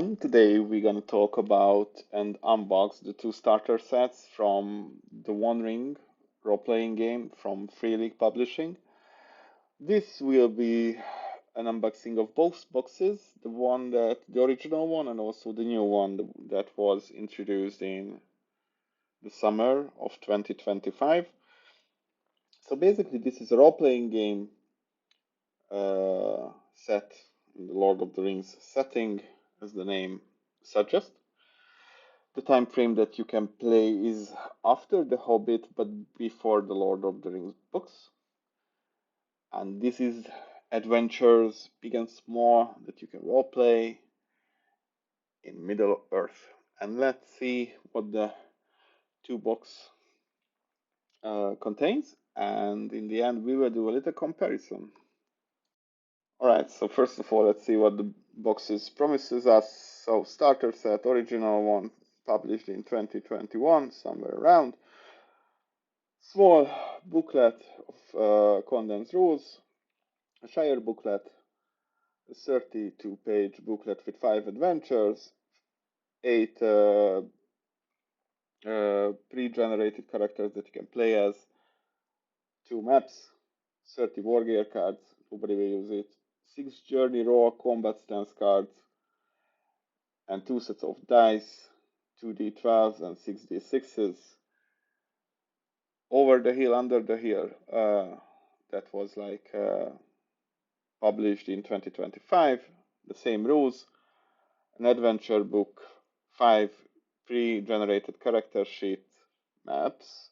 everyone. Today we're going to talk about and unbox the two starter sets from the One Ring role-playing game from Free League Publishing. This will be an unboxing of both boxes, the original one and also the new one that was introduced in the summer of 2025. So basically this is a role-playing game set in the Lord of the Rings setting, as the name suggests. The time frame that you can play is after The Hobbit but before the Lord of the Rings books. And this is adventures, big and small, that you can roleplay in Middle Earth. And let's see what the two box contains. And in the end, we will do a little comparison. Alright, so first of all, let's see what the boxes promises us. So starter set, original one, published in 2021, somewhere around. Small booklet of condensed rules, a Shire booklet, a 32-page booklet with 5 adventures, 8 pre-generated characters that you can play as, 2 maps, 30 wargear cards, nobody will use it, 6 journey raw combat stance cards, and 2 sets of dice, 2d12s and 6d6s. Over the Hill, Under the Hill, that was published in 2025, the same rules, an adventure book, 5 pre-generated character sheet maps,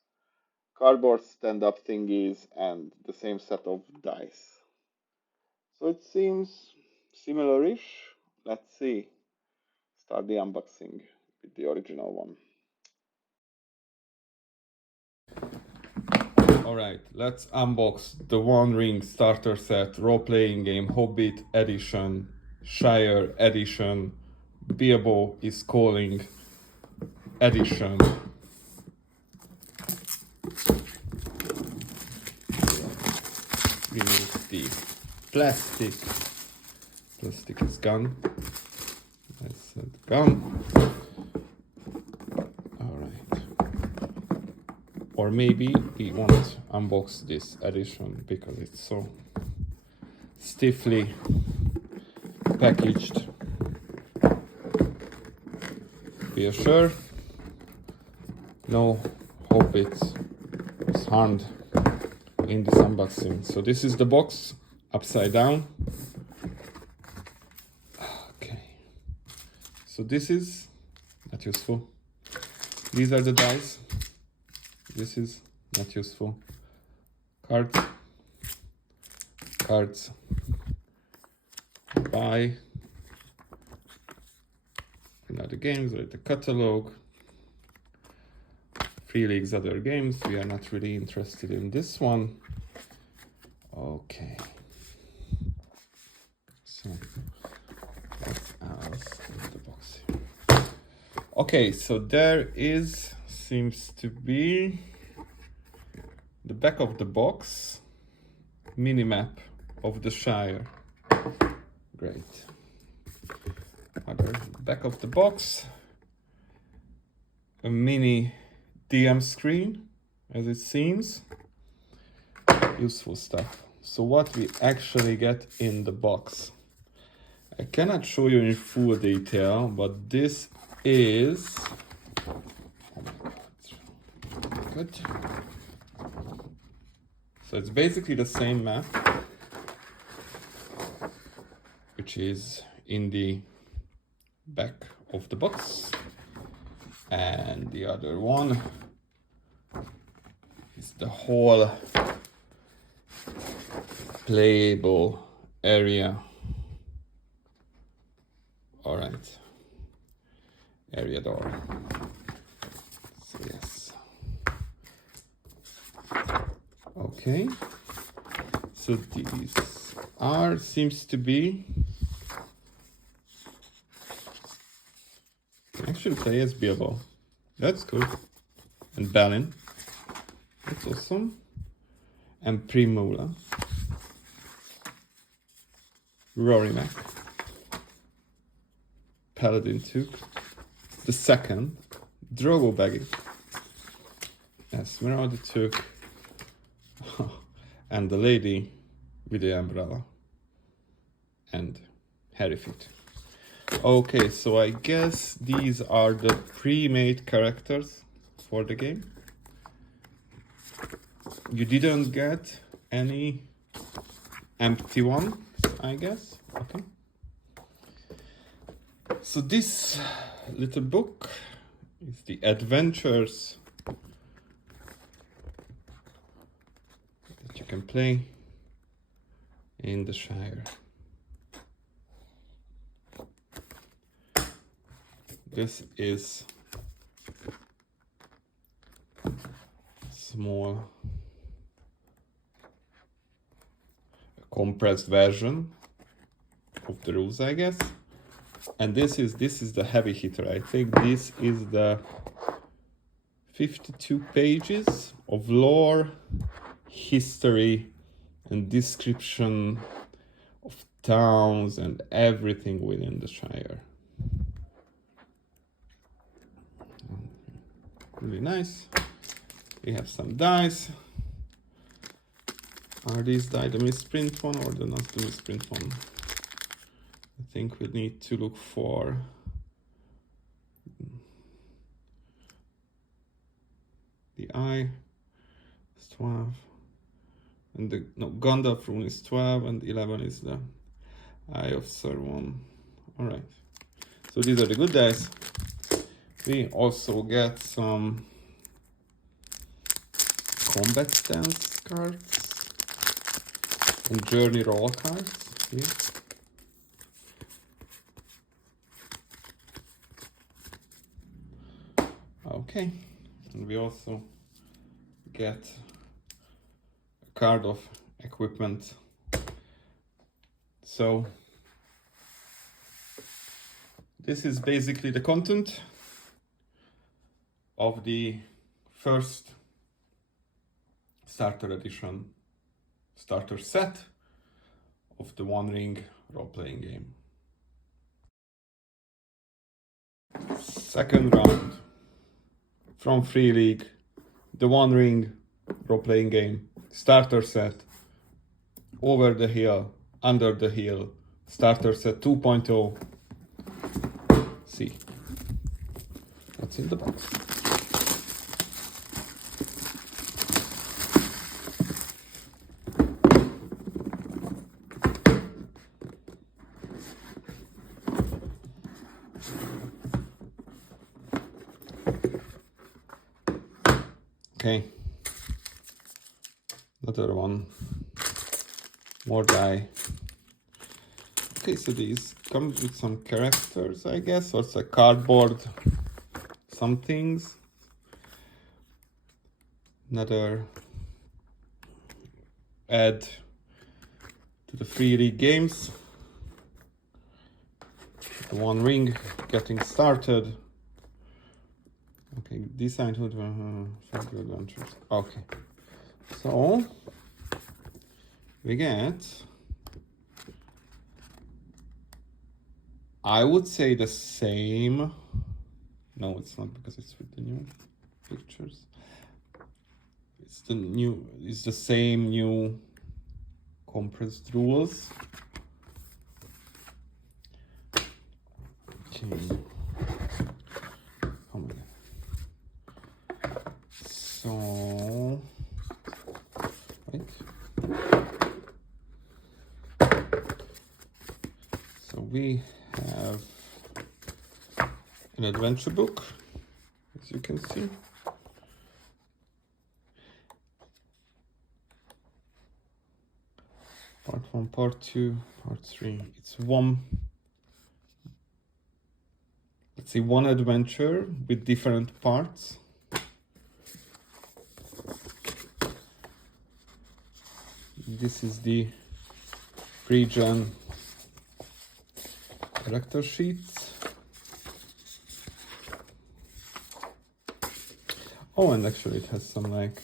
cardboard stand-up thingies, and the same set of dice. So it seems similar-ish. Let's see. Start the unboxing with the original one. Alright, let's unbox the One Ring starter set, role-playing game, Hobbit edition, Shire edition, Bilbo is Calling edition. Remove the plastic. Plastic is gone. That's gone. Or maybe we won't unbox this edition because it's so stiffly packaged. We are sure no Hobbit was harmed in this unboxing. So this is the box upside down. Okay. So this is not useful. These are the dice. This is not useful. Cards. Buy. Another games, like the catalog. Free League's other games. We are not really interested in this one. Okay. So that's out of the box here. Okay, so there seems to be the back of the box, minimap of the Shire. Great. Other back of the box, a mini DM screen, as it seems. Useful stuff. So what we actually get in the box. I cannot show you in full detail, but this is... Oh my god. Good. So it's basically the same map, which is in the back of the box, and the other one is the whole playable area. All right, area door. So yes. Okay, so these seems to be actually play as Bilbo. That's good. And Balin. That's awesome. And Primula. Rory Mac. paladin took. The second, Drogo Baggins. Esmeralda took. And the lady with the umbrella. And Harry Fit. Okay, so I guess these are the pre-made characters for the game. You didn't get any empty ones, I guess. Okay. So this little book is the adventures that you can play in the Shire. This is a small compressed version of the rules, I guess. And this is the heavy hitter. I think this is the 52 pages of lore, history, and description of towns and everything within the Shire. Really nice. We have some dice. Are these die the misprint one or the not the misprint one? I think we need to look for the eye is 12 and the Gandalf rune is 12 and 11 is the Eye of Sauron. Alright, so these are the good dice. We also get some combat stance cards and journey roll cards here. Okay, and we also get a card of equipment. So this is basically the content of the first starter edition, starter set of the One Ring role-playing game. Second round from Free League, the One Ring role-playing game, starter set, Over the Hill, Under the Hill, starter set 2.0. See what's in the box. Okay, another one, more die. Okay, so these come with some characters, I guess, or it's a cardboard, some things. Another add to the Free League games. The One Ring getting started. Okay, design to adventures. Okay, so we get, I would say the same. No, it's not because it's with the new pictures. It's the same new compressed rules. Okay. Oh my God. So, wait. So we have an adventure book, as you can see. Part 1, Part 2, Part 3. It's one, let's say, one adventure with different parts. This is the pre-gen character sheets. Oh, and actually it has some like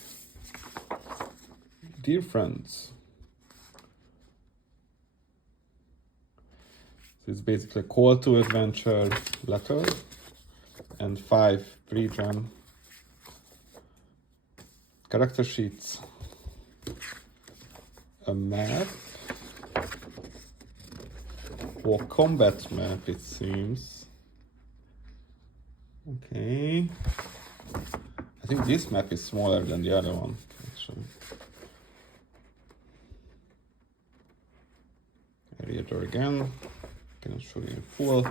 dear friends. So it's basically a call to adventure letter and 5 pre-gen character sheets, a map, or combat map, it seems. Okay. I think this map is smaller than the other one, actually. Editor again. Cannot show you in full.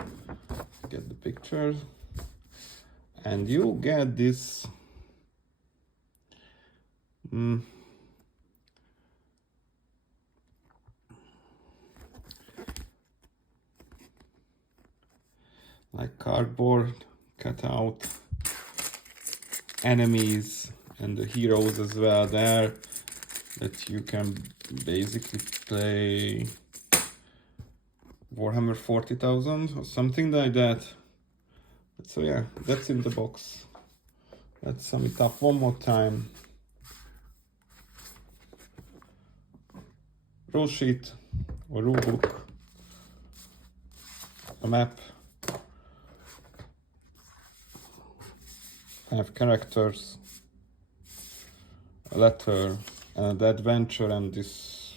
Get the pictures. And you get this like cardboard cutout enemies and the heroes as well there, that you can basically play Warhammer 40,000 or something like that. So yeah, that's in the box. Let's sum it up one more time. Rule sheet or rule book, a map, 5 characters, a letter, and the adventure, and this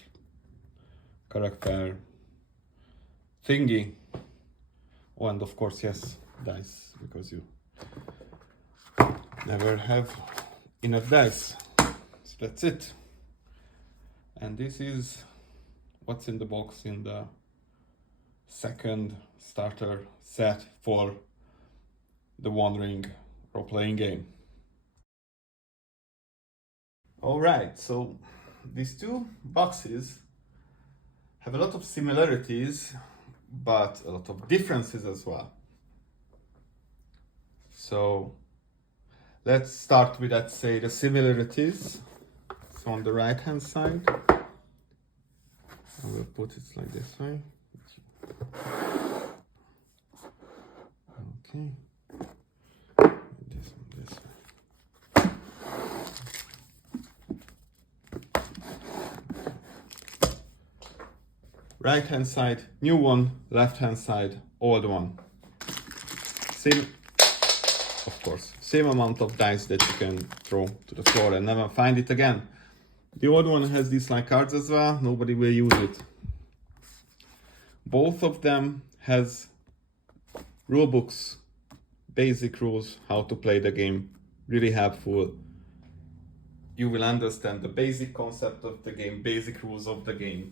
character thingy. Oh, and of course, yes, dice, because you never have enough dice. So that's it. And this is what's in the box in the second starter set for the One Ring role-playing game. Alright, so these two boxes have a lot of similarities, but a lot of differences as well. So let's start with, let's say, the similarities. So on the right hand side, I will put it like this way. Okay. This one this way. Right hand side, new one. Left hand side, old one. Same, of course, same amount of dice that you can throw to the floor and never find it again. The old one has these like cards as well. Nobody will use it. Both of them has rule books, basic rules how to play the game. Really helpful. You will understand the basic concept of the game, basic rules of the game.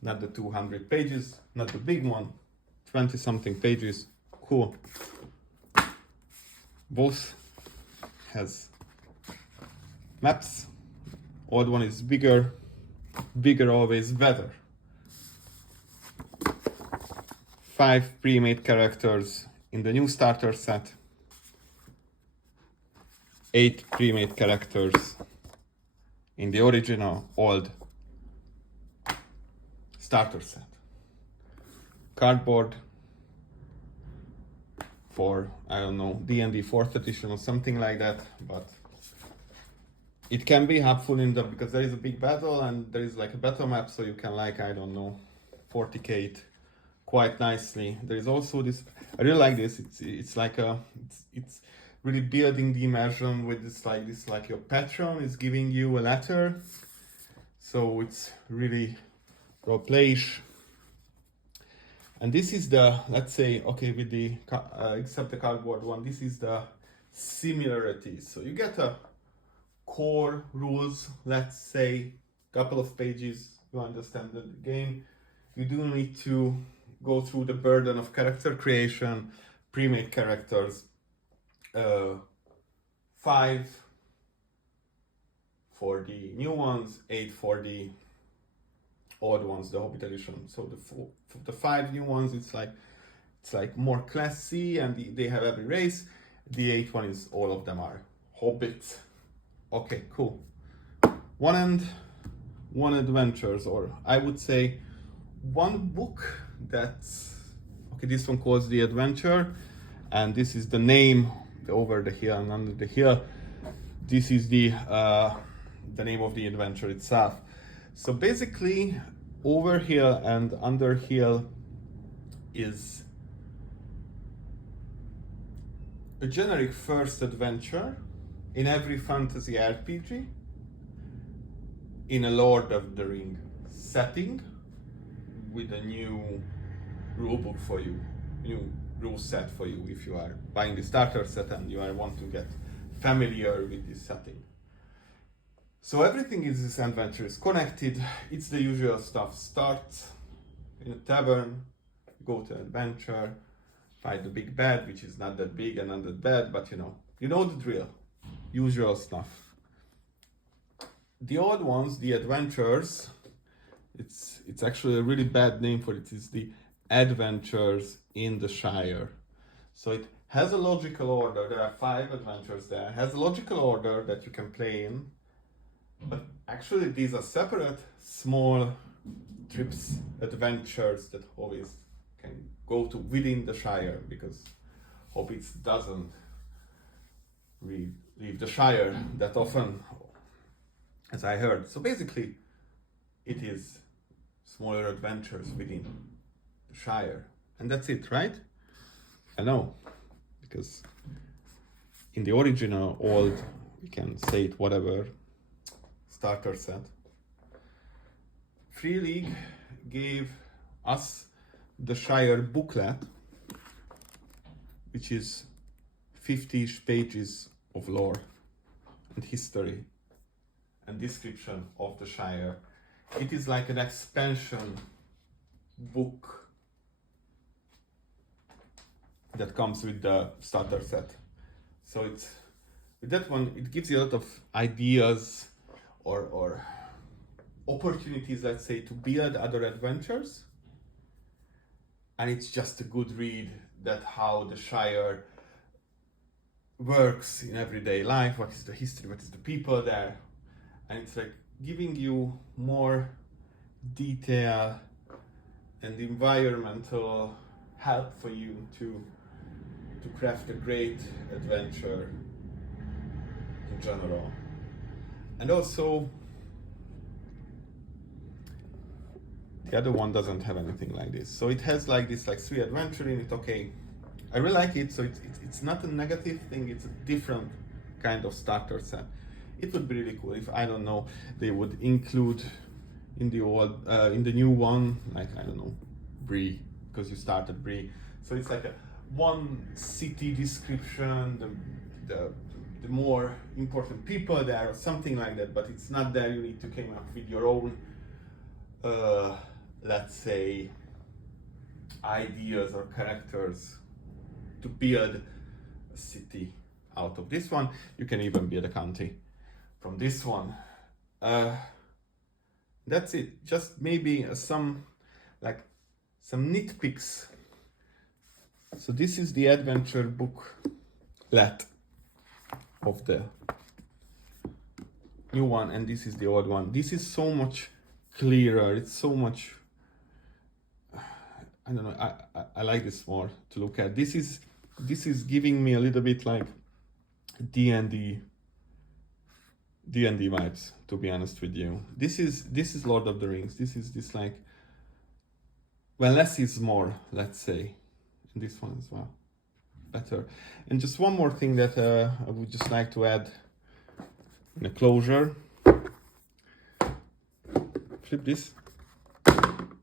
Not the 200 pages, not the big one, 20 something pages. Cool. Both has maps. Old one is bigger, bigger always better. 5 pre-made characters in the new starter set. 8 pre-made characters in the original old starter set. Cardboard for, I don't know, D&D 4th edition or something like that, but it can be helpful in the, because there is a big battle and there is like a battle map, so you can like, I don't know, 40k it quite nicely. There is also this, I really like this, it's like a, it's really building the immersion with this like your patron is giving you a letter, so it's really role-playish. And this is the, let's say, okay, with the except the cardboard one, this is the similarities. So you get a core rules, let's say, couple of pages, you understand the game. You do need to go through the burden of character creation, pre-made characters, 5 for the new ones, 8 for the old ones, the Hobbit edition. So the 5 new ones, it's like more classy and they have every race. The 8 one is all of them are Hobbits. Okay, cool. One and one adventures, or I would say one book that's okay. This one calls The Adventure, and this is the name, the Over the Hill and Under the Hill. This is the name of the adventure itself. So basically, Over Hill and Under Hill is a generic first adventure in every fantasy RPG in a Lord of the Ring setting with a new rulebook for you, new rule set for you if you are buying the starter set and you want to get familiar with this setting. So everything in this adventure is connected. It's the usual stuff. Start in a tavern, go to an adventure, fight the big bad, which is not that big and not that bad, but you know the drill. Usual stuff. The odd ones, the adventures, it's actually a really bad name for it. It's the Adventures in the Shire. So it has a logical order. There are 5 adventures there. It has a logical order that you can play in. But actually these are separate small trips, adventures that Hobbits can go to within the Shire, because Hobbits doesn't leave the Shire that often, as I heard. So basically it is smaller adventures within the Shire. And that's it, right? I know, because in the original old, we can say it whatever, starter set, Free League gave us the Shire booklet, which is 50-ish pages of lore and history and description of the Shire. It is like an expansion book that comes with the starter set. So it's with that one, it gives you a lot of ideas or opportunities, let's say, to build other adventures. And it's just a good read that how the Shire works in everyday life, what is the history, what is the people there. And it's like giving you more detail and environmental help for you to craft a great adventure in general. And also, the other one doesn't have anything like this. So it has like this, like 3 adventure in it. Okay, I really like it. So it's not a negative thing. It's a different kind of starter set. It would be really cool if, I don't know, they would include in the old, in the new one, like, I don't know, Bree, because you started Bree. So it's like a one city description, the more important people there or something like that, but it's not there. You need to come up with your own, let's say, ideas or characters to build a city out of this one. You can even build a county from this one. That's it. Just maybe some nitpicks. So this is the adventure booklet of the new one, and this is the old one. This is so much clearer. It's so much, I don't know, I like this more to look at. This is giving me a little bit like D&D vibes, to be honest with you. This is Lord of the Rings. This is like, well, less is more, let's say. And this one as well, better. And just one more thing that I would just like to add in a closure. Flip this.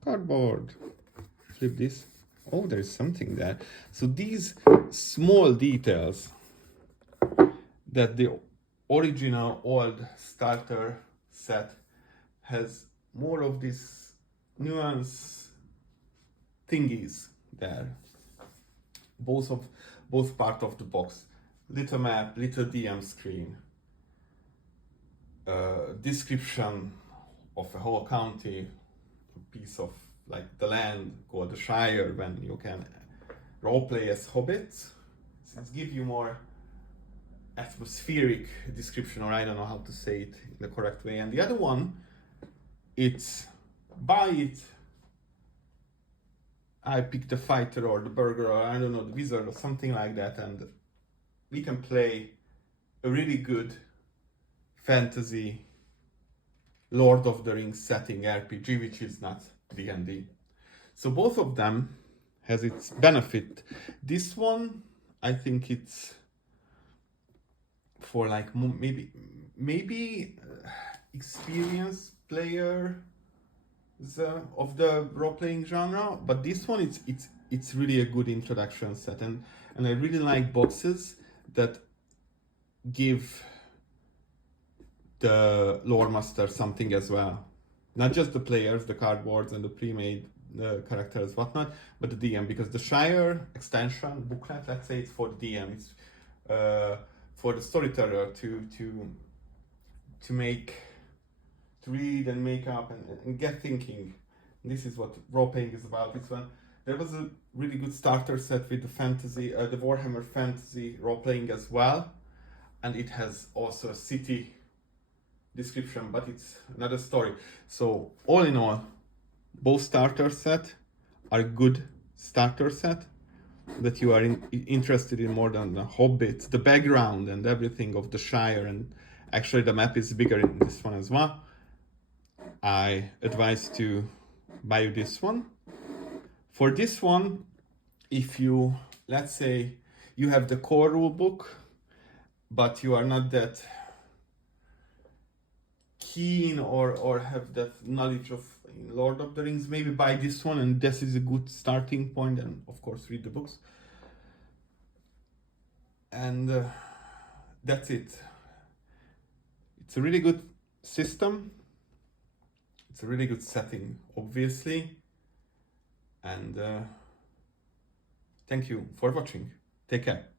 Cardboard. Flip this. Oh, there is something there. So these small details that the original old starter set has more of these nuance thingies there. Both part of the box. Little map, little DM screen. Description of a whole county, a piece of like the land called the Shire, when you can roleplay as hobbits. So it gives you more atmospheric description, or I don't know how to say it in the correct way. And the other one, it's buy it, I pick the fighter or the burger or I don't know, the wizard or something like that, and we can play a really good fantasy Lord of the Rings setting RPG, which is not D&D. So both of them has its benefit. This one, I think it's for like maybe experienced player of the role-playing genre, but this one it's really a good introduction set, and I really like boxes that give the lore master something as well, not just the players, the cardboards and the pre-made characters, whatnot, but the DM, because the Shire extension booklet, let's say, it's for the DM, it's for the storyteller to read and make up and get thinking. This is what role-playing is about. This one, there was a really good starter set with the fantasy, the Warhammer Fantasy role-playing as well, and it has also a city description, but it's another story. So all in all, both starter set are good starter set that you are interested in more than the Hobbit, the background and everything of the Shire, and actually the map is bigger in this one as well. I advise to buy you this one. For this one, if you, let's say, you have the core rule book, but you are not that keen or have that knowledge of Lord of the Rings, maybe buy this one, and this is a good starting point, and of course read the books. And that's it. It's a really good system. It's a really good setting, obviously. And thank you for watching. Take care.